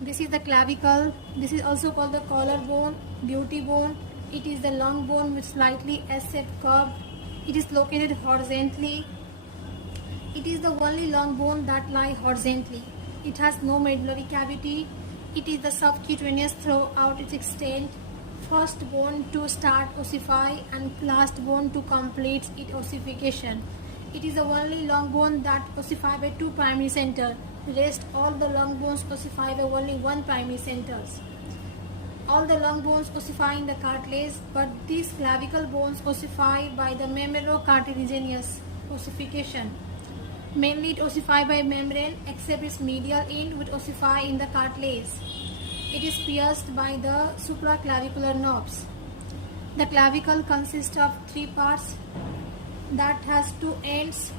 This is the clavicle. This is also called the collarbone, beauty bone. It is the long bone with slightly S-shaped curve. It is located horizontally. It is the only long bone that lies horizontally. It has no medullary cavity. It is the subcutaneous throughout its extent. First bone to start ossify and last bone to complete its ossification. It is the only long bone that ossify by two primary centers. Rest all the long bones ossify by only one primary centers. All the long bones ossify in the cartilage, but these clavicle bones ossify by the membranocartilaginous ossification. Mainly it ossify by membrane, except its medial end which ossify in the cartilage. It is pierced by the supraclavicular nerves. The clavicle consists of three parts that has two ends.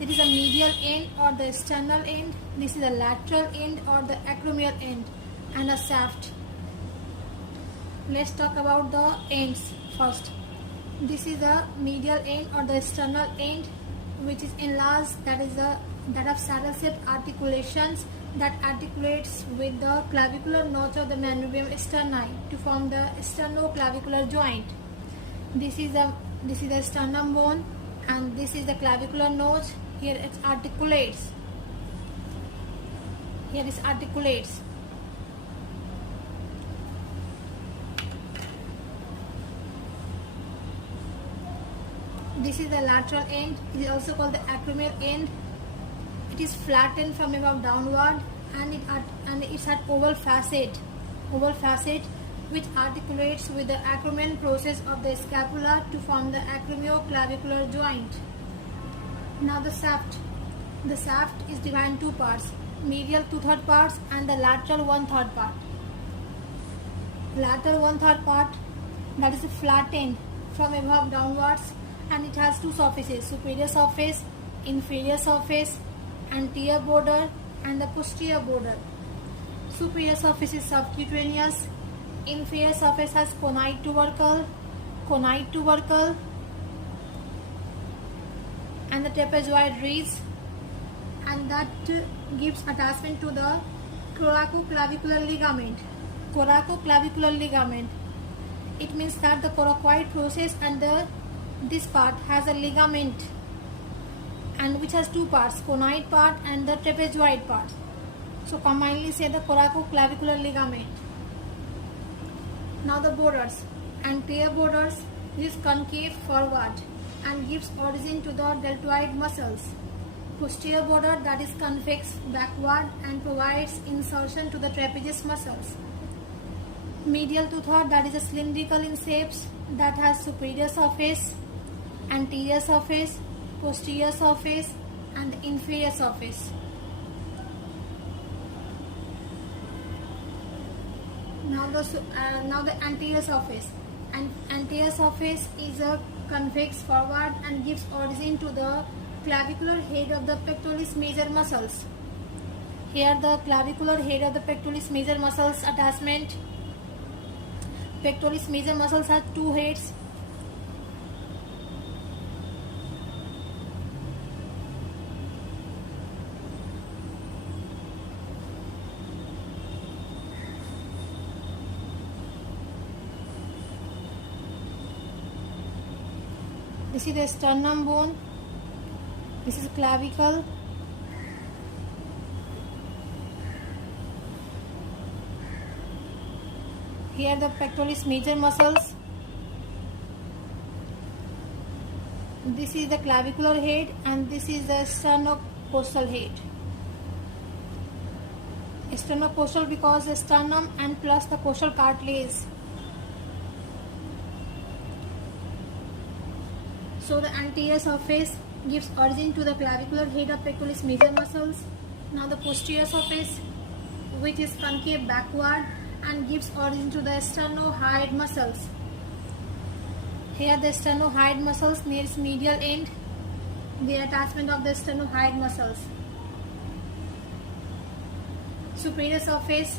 It is a medial end or the sternal end. This is a lateral end or the acromial end, and a shaft. Let's talk about the ends first. This is the medial end or the sternal end, which is enlarged. That is that of saddle-shaped articulations that articulates with the clavicular notch of the manubrium sterni to form the sternoclavicular joint. This is the sternum bone, and this is the clavicular notch. Here it articulates. Here it articulates. This is the lateral end. It is also called the acromial end. It is flattened from above downward, and it's at oval facet, which articulates with the acromial process of the scapula to form the acromioclavicular joint. Now the shaft. The shaft is divided in two parts: medial 2/3 parts and the lateral 1/3 part. Lateral 1/3 part, that is flattened from above downwards, and it has two surfaces: superior surface, inferior surface, anterior border, and the posterior border. Superior surface is subcutaneous. Inferior surface has conite tubercle, and the trapezoid ridge, and that gives attachment to the coracoclavicular ligament. Coracoclavicular ligament. It means that the coracoid process and this part has a ligament, and which has two parts: conite part and the trapezoid part. So commonly say the coracoclavicular ligament. Now the borders. Anterior borders is concave forward and gives origin to the deltoid muscles. Posterior border, that is convex backward and provides insertion to the trapezius muscles. Medial 2/3, that is a cylindrical in shapes, that has superior surface, anterior surface, posterior surface, and inferior surface. Now the anterior surface. Anterior surface is a convex forward and gives origin to the clavicular head of the pectoralis major muscles. Here the clavicular head of the pectoralis major muscles attachment. Pectoralis major muscles have two heads. This is the sternum bone. This is clavicle. Here the pectoralis major muscles. This is the clavicular head, and this is the sternocostal head. Sternocostal because the sternum and plus the costal cartilage. So the anterior surface gives origin to the clavicular head of pectoralis major muscles. Now the posterior surface, which is concave backward and gives origin to the sternohyoid muscles. Here the sternohyoid muscles near its medial end, the attachment of the sternohyoid muscles. Superior surface,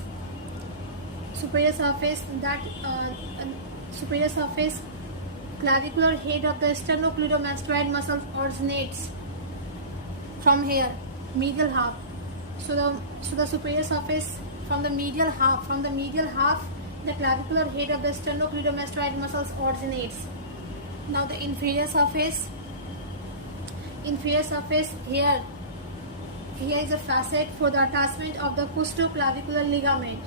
clavicular head of the sternocleidomastoid muscles originates from here, medial half. So the superior surface from the medial half. From the medial half, the clavicular head of the sternocleidomastoid muscles originates. Now the inferior surface here is a facet for the attachment of the costoclavicular ligament.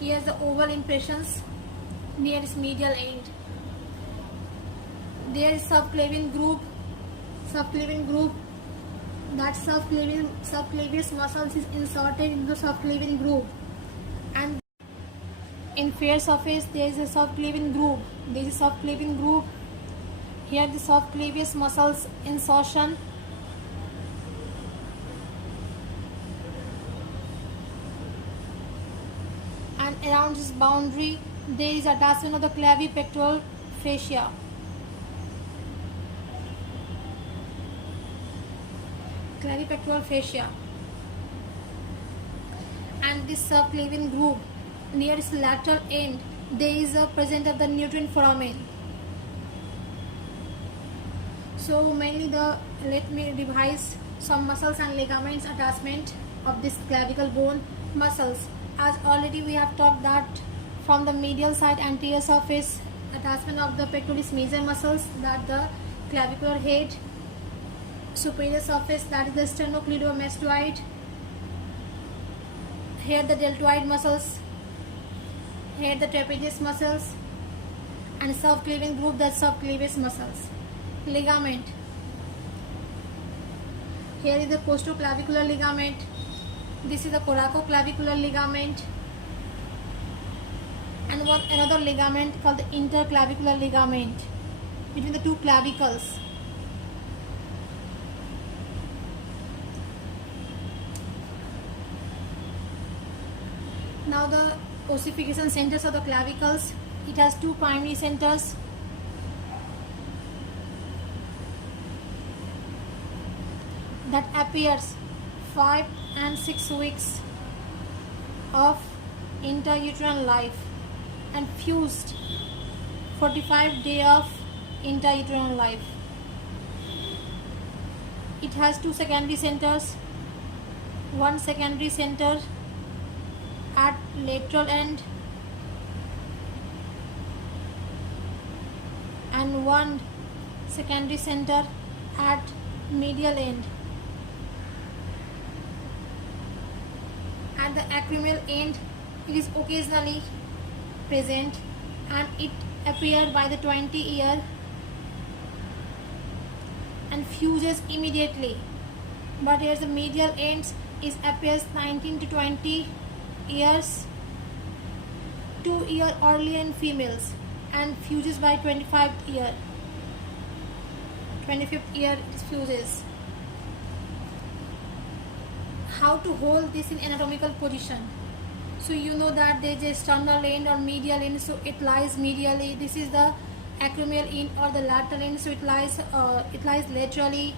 Here is the oval impressions near its medial end. There is subclavian groove. That subclavius muscles is inserted into the subclavian groove. And inferior surface, there is a subclavian groove. Here the subclavius muscles insertion. And around this boundary, there is attachment of the clavipectoral fascia. And this subclavian groove, near its lateral end, there is a presence of the nutrient foramen. So mainly let me revise some muscles and ligaments attachment of this clavicle bone muscles. As already we have talked that from the medial side anterior surface attachment of the pectoralis major muscles, that the clavicular head, superior surface, that is the sternocleidomastoid, here the deltoid muscles, here the trapezius muscles, and subclavian groove, the subclavius muscles. Ligament, here is the costoclavicular ligament, this is the coracoclavicular ligament, and another ligament called the interclavicular ligament between the two clavicles. Now the ossification centers of the clavicles, it has two primary centers. That appears 5 and 6 weeks of intrauterine life and fused 45 days of intrauterine life. It has two secondary centers, one secondary center at lateral end and one secondary center at medial end. At the acromial end, it is occasionally present and it appears by the 20 year and fuses immediately. But here the medial ends is appears 19 to 20 years, 2 years earlier in females, and fuses by 25th year. 25th year it fuses. How to hold this in anatomical position? So you know that there is a sternal end or medial end, so it lies medially. This is the acromial end or the lateral end, so it lies laterally.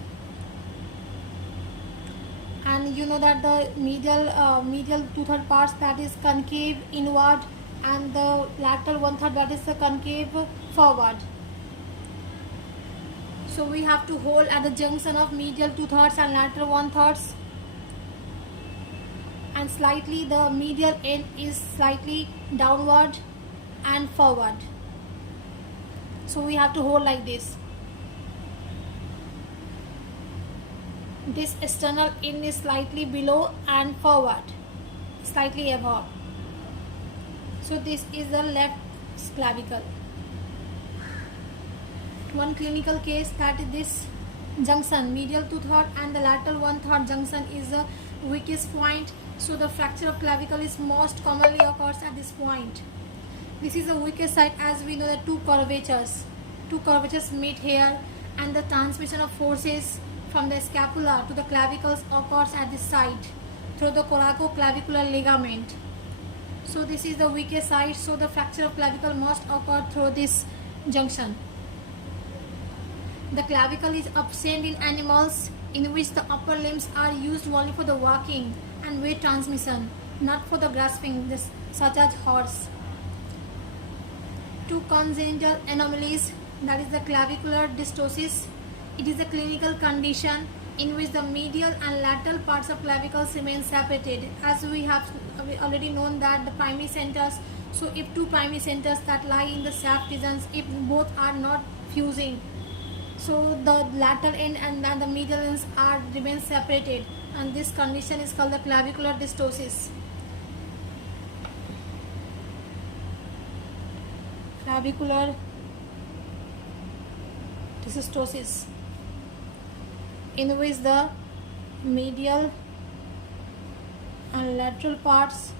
And you know that the medial 2/3 parts, that is concave inward, and the lateral 1/3, that is the concave forward. So we have to hold at the junction of medial 2/3 and lateral 1/3. And slightly the medial end is slightly downward and forward. So we have to hold like this. This external end is slightly below and forward, slightly above. So this is the left clavicle. One clinical case, that is this junction, medial 2/3 and the lateral 1/3 junction is the weakest point. So the fracture of clavicle is most commonly occurs at this point. This is the weakest site, as we know that two curvatures meet here, and the transmission of forces from the scapula to the clavicles occurs at this site through the coracoclavicular ligament. So this is the weakest site, so the fracture of clavicle must occur through this junction. The clavicle is absent in animals in which the upper limbs are used only for the walking and weight transmission, not for the grasping, such as horse. Two congenital anomalies, that is the clavicular dystosis. It is a clinical condition in which the medial and lateral parts of clavicles remain separated, as we have already known that the primary centers. So if two primary centers that lie in the shaft regions, if both are not fusing, so the lateral end and then the medial ends are remain separated, and this condition is called the clavicular dystosis. Clavicular dystosis, in which the medial and lateral parts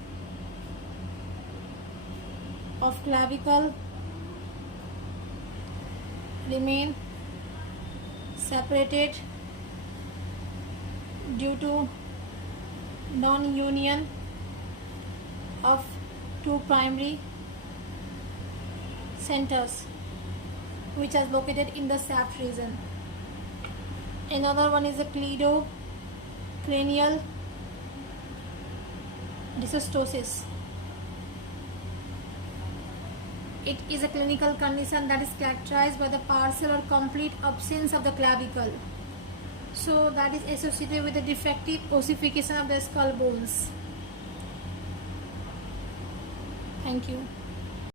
of clavicle remain separated due to non-union of two primary centers which are located in the shaft region. Another one is the cleidocranial dysostosis. It is a clinical condition that is characterized by the partial or complete absence of the clavicle. So that is associated with the defective ossification of the skull bones. Thank you.